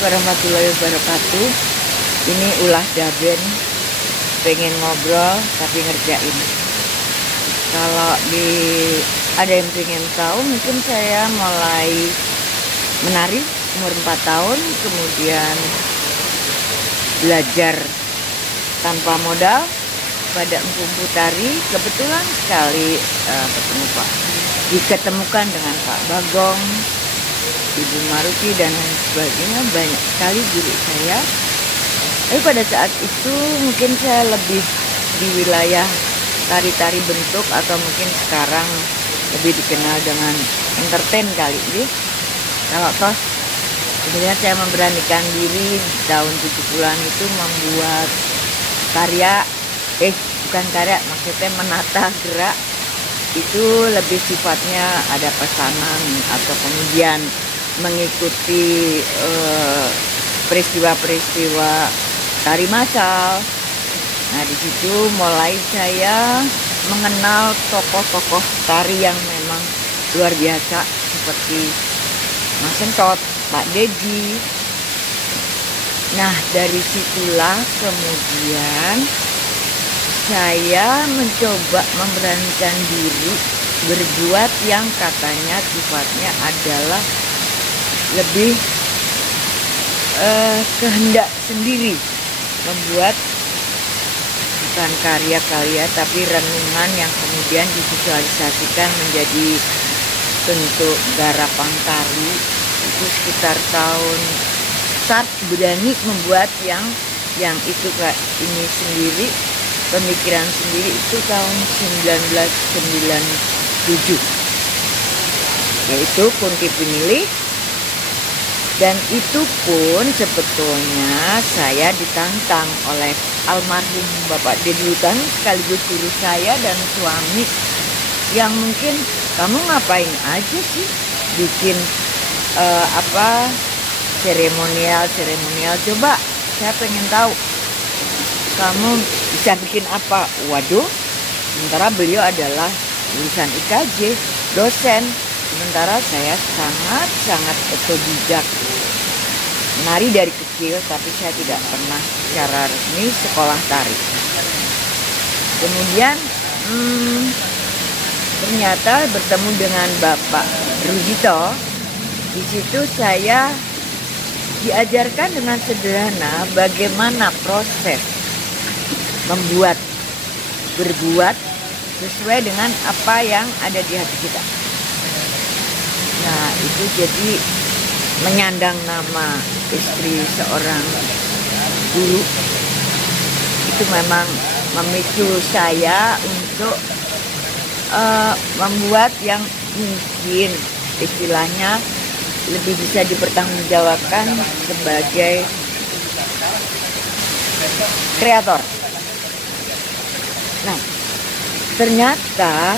warahmatullahi wabarakatuh. Ini ulah Daben, pengen ngobrol tapi ngerjain. Kalau ada yang pengen tahu, mungkin saya mulai menari umur 4 tahun, kemudian belajar tanpa modal pada Empu Tari. Kebetulan sekali diketemukan dengan Pak Bagong, Ibu Maruti dan lain sebagainya. Banyak sekali guru saya. Tapi pada saat itu mungkin saya lebih di wilayah tari-tari bentuk, atau mungkin sekarang lebih dikenal dengan entertain kali ini. Kalau toh kemudian saya memberanikan diri tahun 70-an itu membuat karya, bukan karya, maksudnya menata gerak. Itu lebih sifatnya ada pesanan atau kemudian mengikuti peristiwa-peristiwa tari massal. Nah, di situ mulai saya mengenal tokoh-tokoh tari yang memang luar biasa seperti Mas Sentot, Pak Dedi. Nah, dari situlah kemudian saya mencoba memberanikan diri berbuat yang katanya sifatnya adalah lebih kehendak sendiri, membuat bukan karya-karya tapi renungan yang kemudian divisualisasikan menjadi bentuk garapan tari. Itu sekitar tahun start berani membuat yang itu Kak, ini sendiri, pemikiran sendiri itu tahun 1997, yaitu Kunti Penilih. Dan itu pun sebetulnya saya ditantang oleh almarhum Bapak Dedutan, sekaligus guru saya dan suami, yang mungkin kamu ngapain aja sih bikin seremonial, coba saya pengen tahu kamu bisa bikin apa. Waduh, sementara beliau adalah lulusan IKJ, dosen, sementara saya sangat otodidak, menari dari kecil, tapi saya tidak pernah secara resmi sekolah tari. Kemudian ternyata bertemu dengan Bapak Rujito. Di situ saya diajarkan dengan sederhana bagaimana proses berbuat sesuai dengan apa yang ada di hati kita. Nah, itu jadi menyandang nama istri seorang guru itu memang memicu saya untuk membuat yang mungkin istilahnya lebih bisa dipertanggungjawabkan sebagai kreator. Nah, ternyata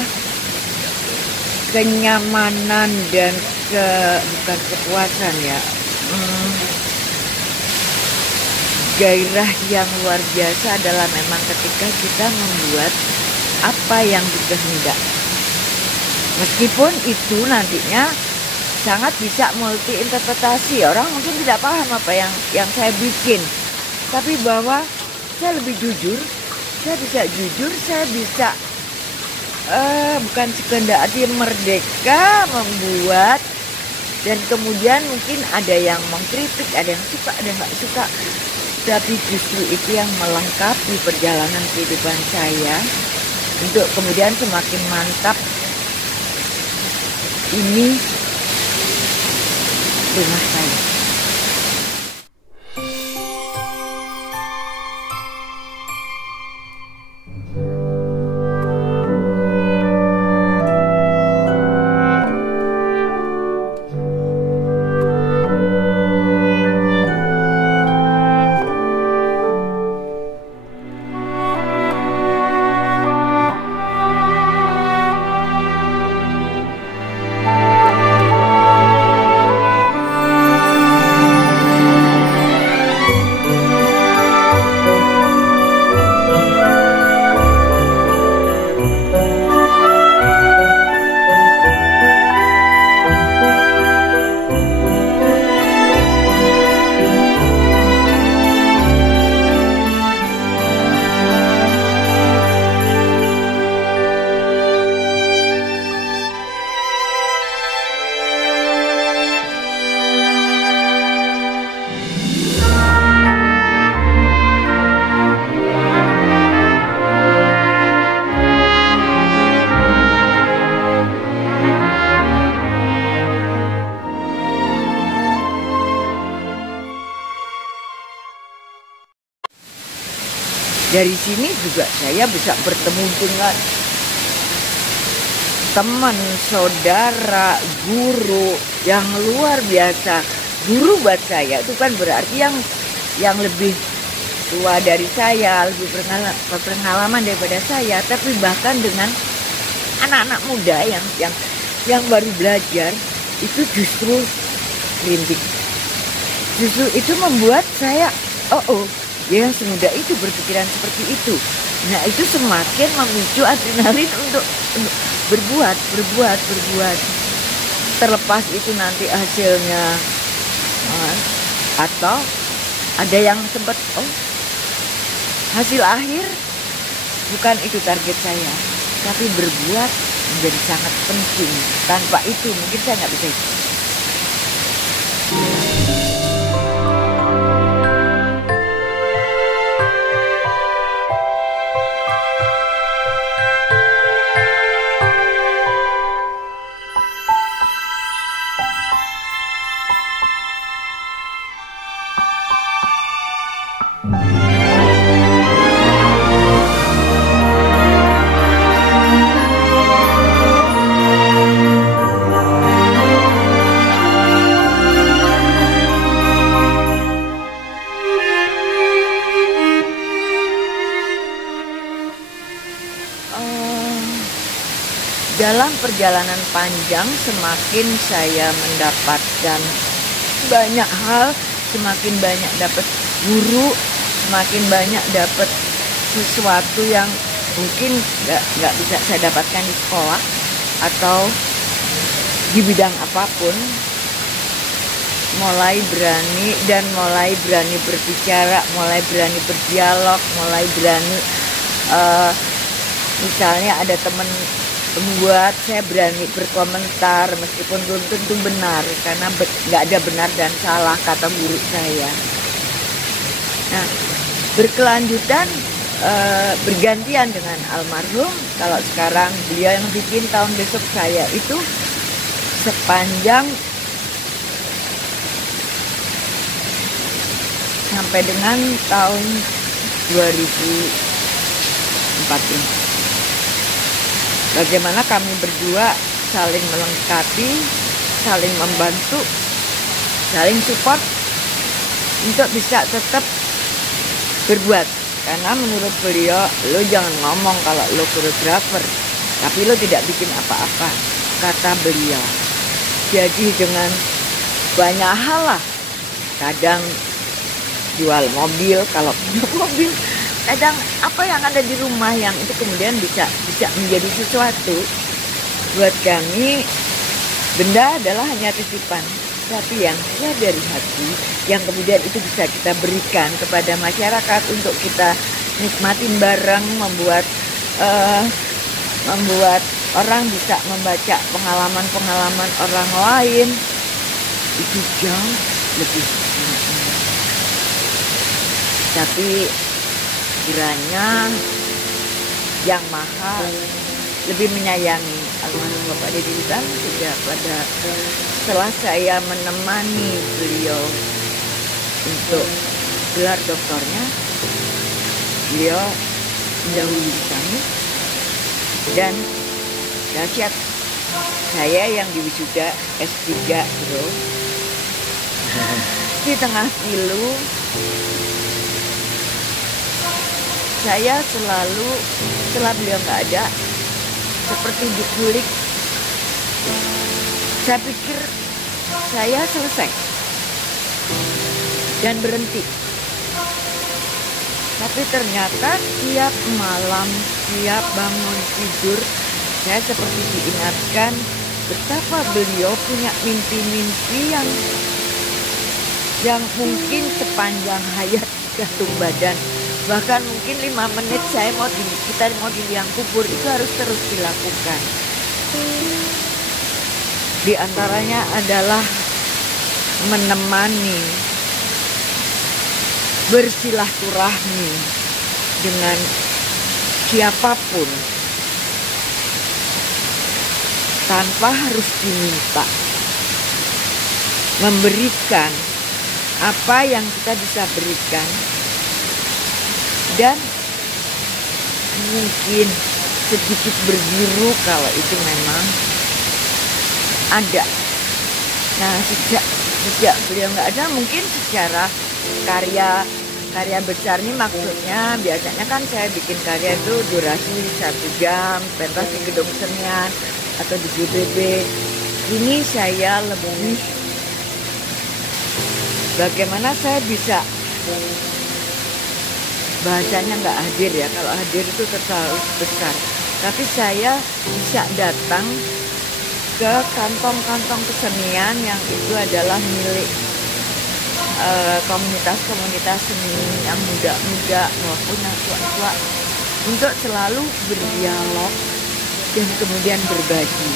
kenyamanan dan bukan kepuasan ya, gairah yang luar biasa adalah memang ketika kita membuat apa yang dikehendak. Meskipun itu nantinya sangat bisa multi interpretasi, orang mungkin tidak paham apa yang saya bikin, tapi bahwa saya lebih jujur, saya bisa bukan sekedar arti merdeka membuat. Dan kemudian mungkin ada yang mengkritik, ada yang suka, ada yang nggak suka, tapi justru itu yang melengkapi perjalanan kehidupan saya untuk kemudian semakin mantap. Ini rumah saya. Dari sini juga saya bisa bertemu dengan teman, saudara, guru yang luar biasa. Guru buat saya itu kan berarti yang lebih tua dari saya, lebih berpengalaman daripada saya. Tapi bahkan dengan anak-anak muda yang baru belajar itu justru merinding. Justru itu membuat saya, dia semudah itu berpikiran seperti itu. Nah itu semakin memicu adrenalin untuk berbuat. Terlepas itu nanti hasilnya, atau ada yang sempat, hasil akhir bukan itu target saya, tapi berbuat menjadi sangat penting. Tanpa itu mungkin saya nggak bisa itu. Dalam perjalanan panjang semakin saya mendapatkan banyak hal, semakin banyak dapat guru, semakin banyak dapat sesuatu yang mungkin nggak bisa saya dapatkan di sekolah atau di bidang apapun. Mulai berani berbicara, mulai berani berdialog, mulai berani misalnya ada teman membuat saya berani berkomentar meskipun belum tentu benar, karena nggak ada benar dan salah kata guru saya. Nah, berkelanjutan bergantian dengan almarhum. Kalau sekarang beliau yang bikin, tahun besok saya itu sepanjang sampai dengan tahun 2045. Bagaimana kami berdua saling melengkapi, saling membantu, saling support untuk bisa tetap berbuat. Karena menurut beliau, lo jangan ngomong kalau lo koreografer, tapi lo tidak bikin apa-apa, kata beliau. Jadi dengan banyak hal lah, kadang jual mobil kalau punya mobil, kadang apa yang ada di rumah yang itu kemudian bisa menjadi sesuatu. Buat kami benda adalah hanya titipan, tapi yang keluar dari hati yang kemudian itu bisa kita berikan kepada masyarakat untuk kita nikmatin bareng, membuat orang bisa membaca pengalaman orang lain, itu jauh lebih enak. Tapi kiranya Yang Maha lebih menyayangi almarhum Bapak Deddy Rizal sejak setelah saya menemani beliau untuk gelar doktornya, beliau mendahului kami, dan dahsyat saya yang diwisuda S3 bro, di tengah pilu. Saya selalu, setelah beliau nggak ada, seperti dikulik. Saya pikir saya selesai dan berhenti. Tapi ternyata tiap malam, tiap bangun tidur, saya seperti diingatkan betapa beliau punya mimpi-mimpi yang mungkin sepanjang hayat gantung badan. Bahkan mungkin 5 menit kita mau di liang kubur itu harus terus dilakukan. Di antaranya adalah menemani, bersilaturahmi dengan siapapun tanpa harus diminta, memberikan apa yang kita bisa berikan, dan mungkin sedikit berbiru kalau itu memang ada. Nah, sejak beliau nggak ada, mungkin secara karya besar nih, maksudnya biasanya kan saya bikin karya itu durasi 1 jam, pentas di gedung kesenian atau di GBB. Ini saya lebih bagaimana saya bisa, bahasanya nggak hadir ya, kalau hadir itu terlalu besar, tapi saya bisa datang ke kantong-kantong kesenian yang itu adalah milik komunitas-komunitas seni yang muda-muda maupun yang tua-tua, untuk selalu berdialog dan kemudian berbagi.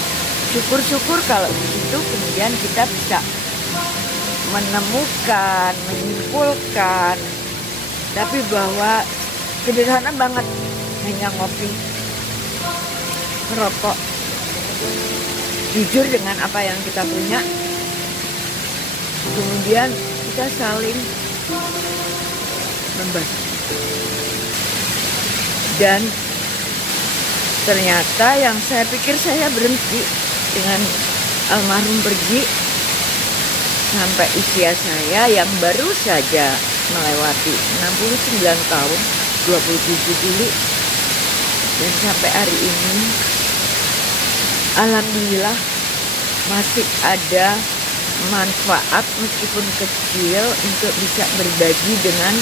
Syukur-syukur kalau di situ kemudian kita bisa menemukan, menyimpulkan, tapi bahwa sederhana banget, hanya ngopi, merokok, jujur dengan apa yang kita punya, kemudian kita saling membagi. Dan ternyata yang saya pikir saya berhenti dengan almarhum pergi, sampai usia saya yang baru saja melewati 69 tahun, 27 Juli, dan sampai hari ini alhamdulillah masih ada manfaat meskipun kecil untuk bisa berbagi dengan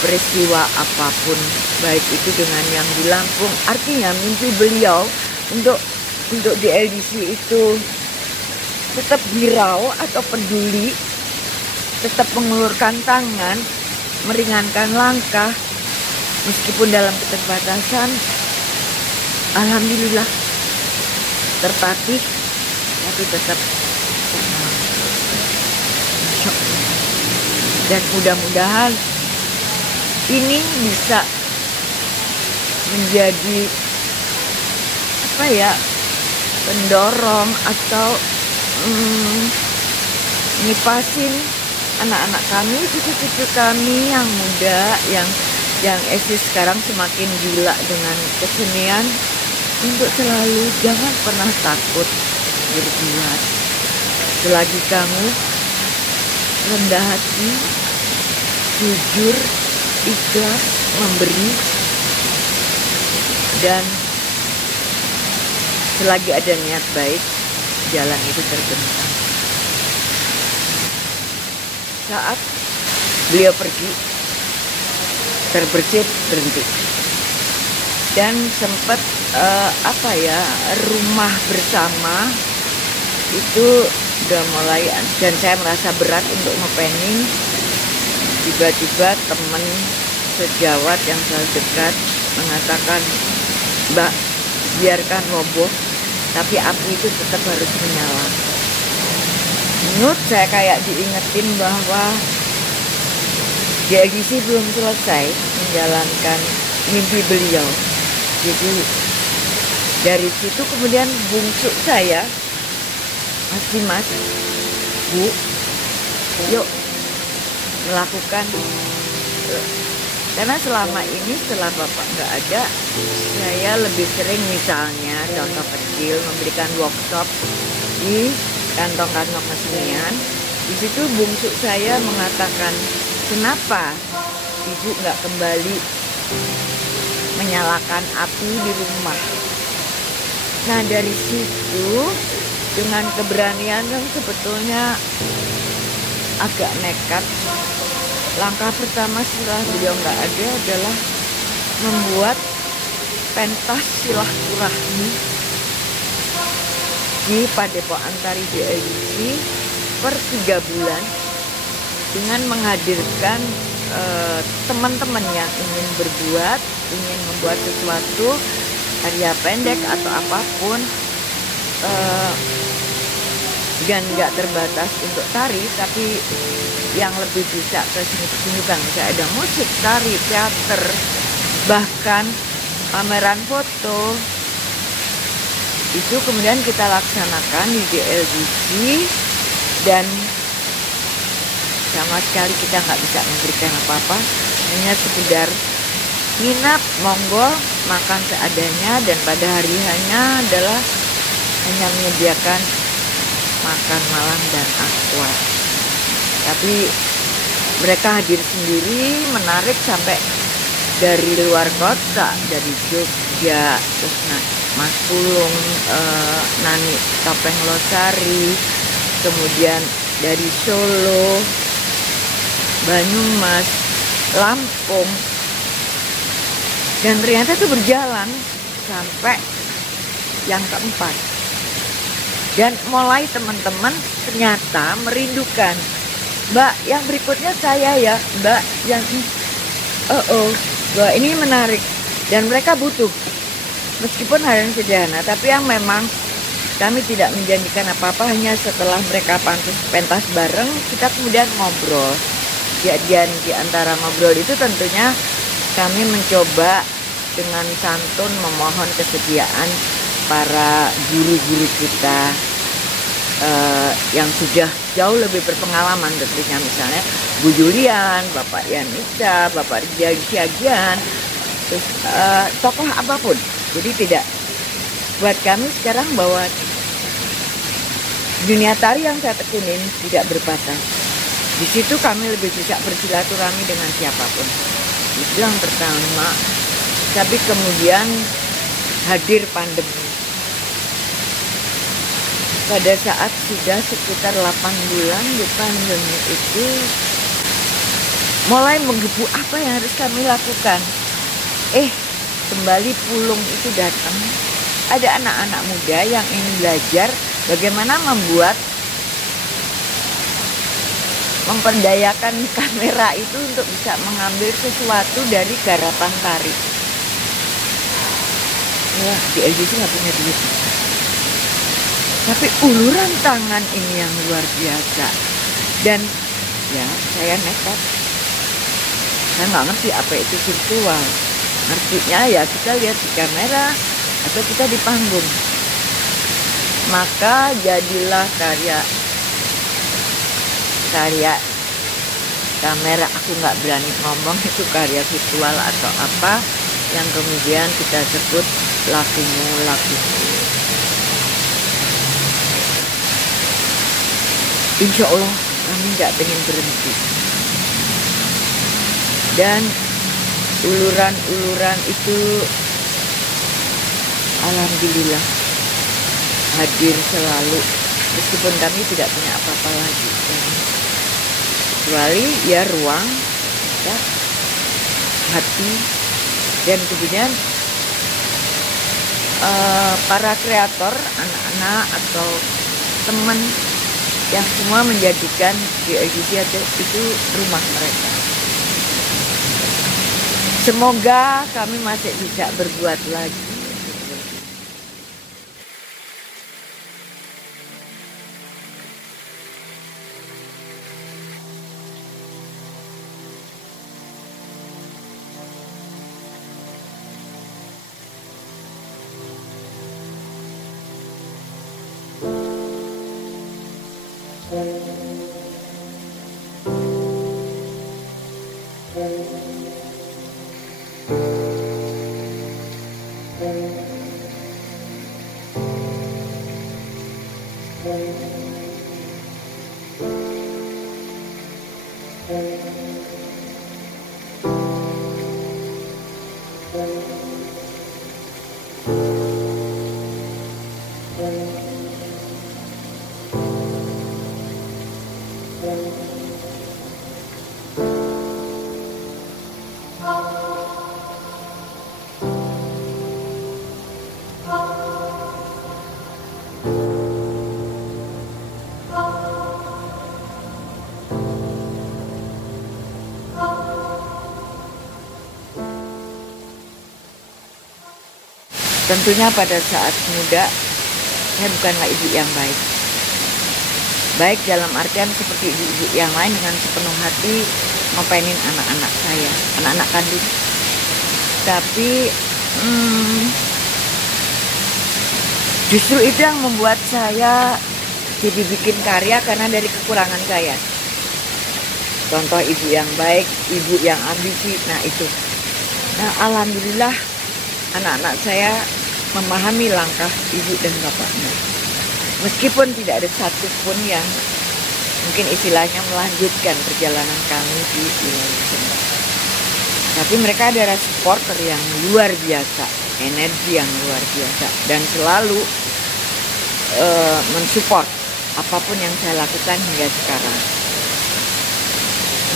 peristiwa apapun, baik itu dengan yang di Lampung. Artinya mimpi beliau untuk di LDC itu tetap hirau atau peduli, tetap mengulurkan tangan, meringankan langkah meskipun dalam keterbatasan, alhamdulillah tertatih, tapi tetap tenang. Dan mudah-mudahan ini bisa menjadi pendorong atau ngipasin anak-anak kami, cucu-cucu kami yang muda, yang eksis sekarang semakin gila dengan kesenian, untuk selalu jangan pernah takut berbuat. Selagi kamu rendah hati, jujur, ikhlas memberi, dan selagi ada niat baik, jalan itu terbentang. Saat beliau pergi, terbersit berhenti, dan sempat rumah bersama itu udah mulai, dan saya merasa berat untuk ngepening. Tiba-tiba teman sejawat yang selalu dekat mengatakan, "Mbak, biarkan roboh, tapi api itu tetap harus menyala." Menurut saya kayak diingetin bahwa GLDC belum selesai menjalankan mimpi beliau. Jadi dari situ kemudian bungsu saya, Mas, Bu, yuk melakukan, karena selama ini setelah Bapak nggak ada, saya lebih sering misalnya contoh kecil memberikan workshop di kantong-kantong kesenian. Di situ bungsu saya mengatakan, kenapa Ibu nggak kembali menyalakan api di rumah? Nah, dari situ dengan keberanian yang sebetulnya agak nekat, langkah pertama setelah beliau nggak ada adalah membuat pentas silaturahmi di Padepokan Tari GLDC per 3 bulan, dengan menghadirkan teman-teman yang ingin berbuat, ingin membuat sesuatu, karya pendek atau apapun, dan nggak terbatas untuk tari, tapi yang lebih bisa ke seni pertunjukan, misalnya ada musik, tari, teater, bahkan pameran foto. Itu kemudian kita laksanakan di GLDC, dan sama sekali kita nggak bisa memberikan apa-apa, hanya sekedar nginap monggo, makan seadanya, dan pada hari hanya adalah hanya menyediakan makan malam dan aqua. Tapi mereka hadir sendiri, menarik sampai dari luar kota, dari Jogja, terus Mas Pulung, Nani Topeng Losari, kemudian dari Solo, Banyumas, Lampung, dan ternyata itu berjalan sampai yang keempat. Dan mulai teman-teman ternyata merindukan, Mbak, yang berikutnya saya ya, Mbak, yang Mbak, ini menarik. Dan mereka butuh, meskipun hal yang sederhana, tapi yang memang kami tidak menjanjikan apa-apa, hanya setelah mereka pentas bareng, kita kemudian ngobrol. Dan di antara ngobrol itu tentunya kami mencoba dengan santun memohon kesediaan para guru-guru kita yang sudah jauh lebih berpengalaman tentunya, misalnya Bu Julian, Bapak Yanica, Bapak Rijal Siagian, terus tokoh apapun. Jadi tidak, buat kami sekarang bahwa dunia tari yang saya tekunin tidak berbatas. Di situ kami lebih bisa bersilaturahmi dengan siapapun. Itu yang pertama. Tapi kemudian hadir pandemi. Pada saat sudah sekitar 8 bulan di pandemi itu mulai menggebu apa yang harus kami lakukan. Kembali Pulung itu datang. Ada anak-anak muda yang ingin belajar bagaimana memperdayakan kamera itu untuk bisa mengambil sesuatu dari garapan tari. Wah, di LGC nggak punya duit. Tapi uluran tangan ini yang luar biasa. Dan ya, saya nekat. Saya nggak ngerti apa itu virtual. Ngertinya ya kita lihat di kamera atau kita di panggung. Maka jadilah karya kamera, aku nggak berani ngomong itu karya virtual atau apa, yang kemudian kita sebut lakumu. Insya Allah kami nggak pengen berhenti. Dan uluran itu alhamdulillah hadir selalu, meskipun kami tidak punya apa-apa lagi, kecuali ya ruang, hati, dan kemudian para kreator, anak-anak atau teman yang semua menjadikan GLGC itu rumah mereka. Semoga kami masih bisa berbuat lagi. Tentunya pada saat muda, saya bukanlah ibu yang baik. Baik dalam artian seperti ibu-ibu yang lain dengan sepenuh hati ngopainin anak-anak saya, anak-anak kandung. Tapi justru itu yang membuat saya jadi bikin karya, karena dari kekurangan saya. Contoh ibu yang baik, ibu yang ambisi, nah itu. Nah, alhamdulillah anak-anak saya memahami langkah ibu dan bapaknya. Meskipun tidak ada satupun yang mungkin istilahnya melanjutkan perjalanan kami di wilayah Sumbar. Tapi mereka adalah supporter yang luar biasa, energi yang luar biasa, dan selalu mensupport apapun yang saya lakukan hingga sekarang.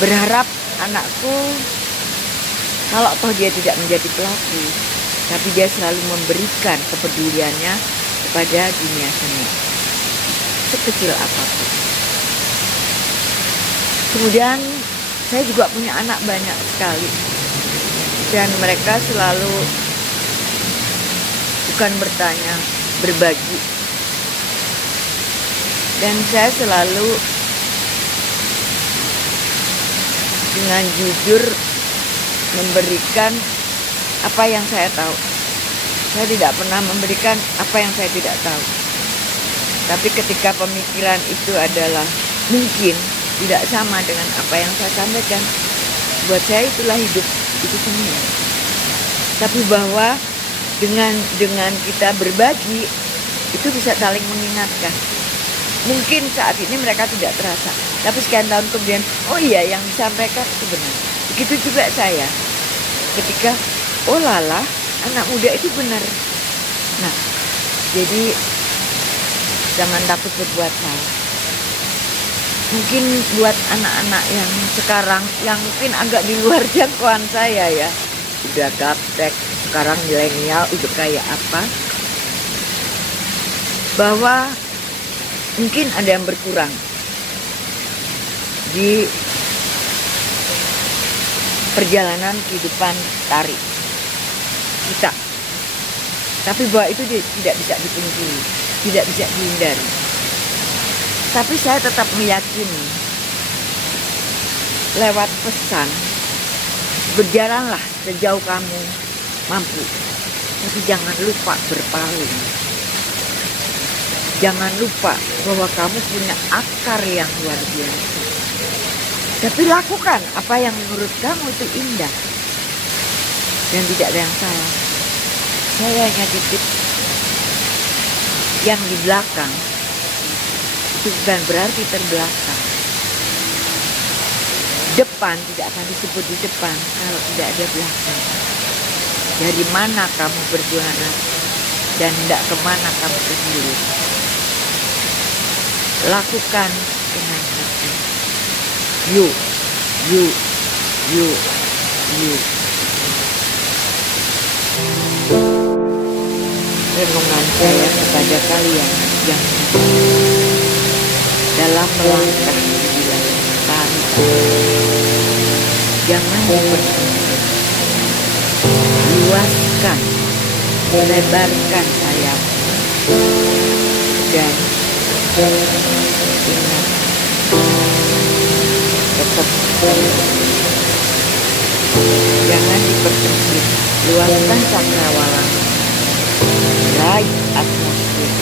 Berharap anakku, kalau toh dia tidak menjadi pelaku, tapi dia selalu memberikan kepeduliannya kepada dunia seni, sekecil apapun. Kemudian saya juga punya anak banyak sekali, dan mereka selalu bukan bertanya, berbagi. Dan saya selalu dengan jujur memberikan apa yang saya tahu. Saya tidak pernah memberikan apa yang saya tidak tahu. Tapi ketika pemikiran itu adalah mungkin tidak sama dengan apa yang saya sampaikan, buat saya itulah hidup itu semua. Tapi bahwa dengan kita berbagi itu bisa saling mengingatkan. Mungkin saat ini mereka tidak terasa, tapi sekian tahun kemudian, oh iya yang disampaikan itu benar. Begitu juga saya, ketika oh lala anak muda itu benar. Nah, jadi jangan takut berbuat salah. Mungkin buat anak-anak yang sekarang yang mungkin agak di luar jangkauan saya ya, udah gaptek, sekarang milenial udah kayak apa, bahwa mungkin ada yang berkurang di perjalanan kehidupan tari kita, tapi bahwa itu tidak bisa dipungkiri, tidak bisa dihindari. Tapi saya tetap meyakini lewat pesan, berjalanlah sejauh kamu mampu, tapi jangan lupa berpaling. Jangan lupa bahwa kamu punya akar yang luar biasa. Tapi lakukan apa yang menurut kamu itu indah. Dan tidak ada yang salah. Saya hanya titip yang di belakang. Itu bukan berarti terbelakang. Depan tidak akan disebut di depan kalau tidak ada belakang. Dari mana kamu berjuara dan hendak kemana kamu sendiri. Lakukan dengan hati. You. Renungan saya kepada kalian yang dalam melangkah di wilayah tari, jangan dipersulit, luaskan, lebarkan sayap, dan ingat, tetap jangan dipersempit, luaskan cakrawala, raih atmosfer.